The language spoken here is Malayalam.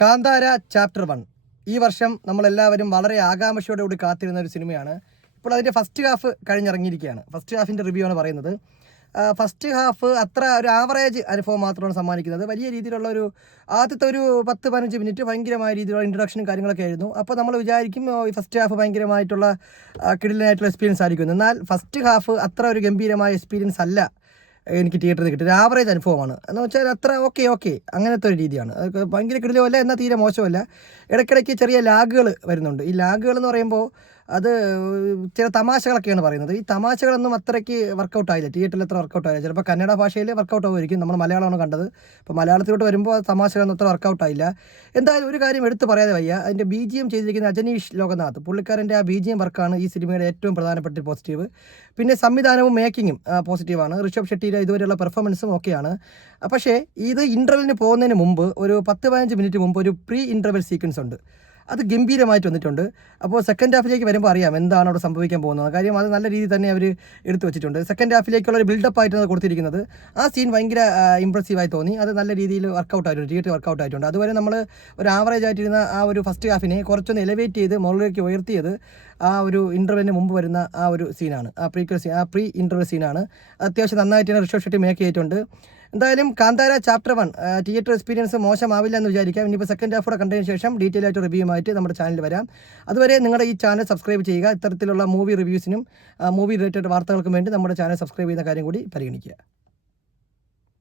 കാന്താര ചാപ്റ്റർ 1 ഈ വർഷം നമ്മളെല്ലാവരും വളരെ ആകാംക്ഷയോടുകൂടി കാത്തിരുന്ന ഒരു സിനിമയാണ്. ഇപ്പോൾ അതിൻ്റെ ഫസ്റ്റ് ഹാഫ് കഴിഞ്ഞിറങ്ങിയിരിക്കുകയാണ്. ഫസ്റ്റ് ഹാഫിൻ്റെ റിവ്യൂ ആണ് പറയുന്നത്. ഫസ്റ്റ് ഹാഫ് അത്ര ഒരു ആവറേജ് അനുഭവം മാത്രമാണ് സമ്മാനിക്കുന്നത്. വലിയ രീതിയിലുള്ള ആദ്യത്തെ ഒരു 10-15 മിനിറ്റ് ഭയങ്കരമായ രീതിയിലുള്ള ഇൻട്രൊഡക്ഷനും കാര്യങ്ങളൊക്കെ ആയിരുന്നു. അപ്പോൾ നമ്മൾ വിചാരിക്കും ഈ ഫസ്റ്റ് ഹാഫ് ഭയങ്കരമായിട്ടുള്ള കിടിലനായിട്ടുള്ള എക്സ്പീരിയൻസ് ആയിരിക്കും. എന്നാൽ ഫസ്റ്റ് ഹാഫ് അത്ര ഒരു ഗംഭീരമായ എക്സ്പീരിയൻസ് അല്ല എനിക്ക് തിയേറ്ററിൽ കിട്ടിയ ഒരു ആവറേജ് അനുഭവമാണ്. എന്ന് വെച്ചാൽ അത്ര ഓക്കെ അങ്ങനത്തെ ഒരു രീതിയാണ്. അത് ഭയങ്കര കിടിലമല്ല, എന്നാൽ തീരെ മോശമല്ല. ഇടയ്ക്കിടയ്ക്ക് ചെറിയ ലാഗുകൾ വരുന്നുണ്ട്. ഈ ലാഗുകൾ എന്ന് പറയുമ്പോൾ അത് ചില തമാശകളൊക്കെയാണ് പറയുന്നത്. ഈ തമാശകളൊന്നും അത്രയ്ക്ക് വർക്കൗട്ട് ആയില്ല, തിയേറ്ററിൽ അത്ര വർക്കൗട്ട് ആയില്ല. ചിലപ്പോൾ കന്നഡ ഭാഷയിൽ വർക്കൗട്ട് ആവുമായിരിക്കും, നമ്മൾ മലയാളമാണ് കണ്ടത്. അപ്പോൾ മലയാളത്തിലോട്ട് വരുമ്പോൾ തമാശകളൊന്നും അത്ര വർക്കൗട്ട് ആയില്ല. എന്തായാലും ഒരു കാര്യം എടുത്ത് പറയാതെ വയ്യ, അതിൻ്റെ BGM ചെയ്തിരിക്കുന്ന അജനീഷ് ലോകനാഥ് പുള്ളിക്കാരൻ്റെ ആ BGM വർക്കാണ് ഈ സിനിമയുടെ ഏറ്റവും പ്രധാനപ്പെട്ട പോസിറ്റീവ്. പിന്നെ സംവിധാനവും മേക്കിങ്ങും പോസിറ്റീവാണ്. ഋഷഭ് ഷെട്ടിയുടെ ഇതുവരെയുള്ള പെർഫോമൻസും ഓക്കെയാണ്. പക്ഷേ ഇത് ഇൻ്റർവെല്ലിന് പോകുന്നതിന് മുമ്പ് ഒരു 10-15 മിനിറ്റ് മുമ്പ് ഒരു പ്രീ ഇൻ്റർവെൽ സീക്വൻസ് ഉണ്ട്. അത് ഗംഭീരമായിട്ട് വന്നിട്ടുണ്ട്. അപ്പോൾ സെക്കൻഡ് ഹാഫിലേക്ക് വരുമ്പോൾ അറിയാം എന്താണ് അവിടെ സംഭവിക്കാൻ പോകുന്നത്. കാര്യം അത് നല്ല രീതിയിൽ തന്നെ അവർ എടുത്തു വെച്ചിട്ടുണ്ട്. സെക്കൻഡ് ഹാഫിലേക്കുള്ള ഒരു ബിൽഡപ്പ് ആയിട്ടാണ് കൊടുത്തിരിക്കുന്നത്. ആ സീൻ ഭയങ്കര ഇമ്പ്രസീവായി തോന്നി. അത് നല്ല രീതിയിൽ വർക്കൗട്ട് ആയിട്ടുണ്ട്, തിയേറ്റർ വർക്കൗട്ട് ആയിട്ടുണ്ട്. അതുവരെ നമ്മൾ ഒരു ആവറേജ് ആയിട്ടിരുന്ന ആ ഒരു ഫസ്റ്റ് ഹാഫിനെ കുറച്ചൊന്ന് എലിവേറ്റ് ചെയ്ത് മുകളിലേക്ക് ഉയർത്തിയത് ആ ഒരു ഇൻ്റർവെല്ലിന് മുമ്പ് വരുന്ന ആ ഒരു സീനാണ്, പ്രീ ഇൻ്റർവെൽ സീനാണ്. അത്യാവശ്യം നന്നായിട്ട് തന്നെ ഋഷഭ് ഷെട്ടി മേക്ക് ചെയ്തിട്ടുണ്ട്. എന്തായാലും കാന്താര ചാപ്റ്റർ 1 തിയേറ്റർ എക്സ്പീരിയൻസ് മോശമാവില്ല എന്ന് വിചാരിക്കാം. ഇനിയിപ്പോൾ സെക്കൻഡ് ഹാഫ് കൂടെ കണ്ടതിന് ശേഷം ഡീറ്റെയിൽ ആയിട്ട് റിവ്യൂമായിട്ട് നമ്മുടെ ചാനലിൽ വരാം. അതുവരെ നിങ്ങളുടെ ഈ ചാനൽ സബ്സ്ക്രൈബ് ചെയ്യുക. ഇത്തരത്തിലുള്ള മൂവി റിവ്യൂസിനും മൂവി റിലേറ്റഡ് വാർത്തകൾക്കും വേണ്ടി നമ്മുടെ ചാനൽ സബ്സ്ക്രൈബ് ചെയ്യുന്ന കാര്യം കൂടി പരിഗണിക്കുക.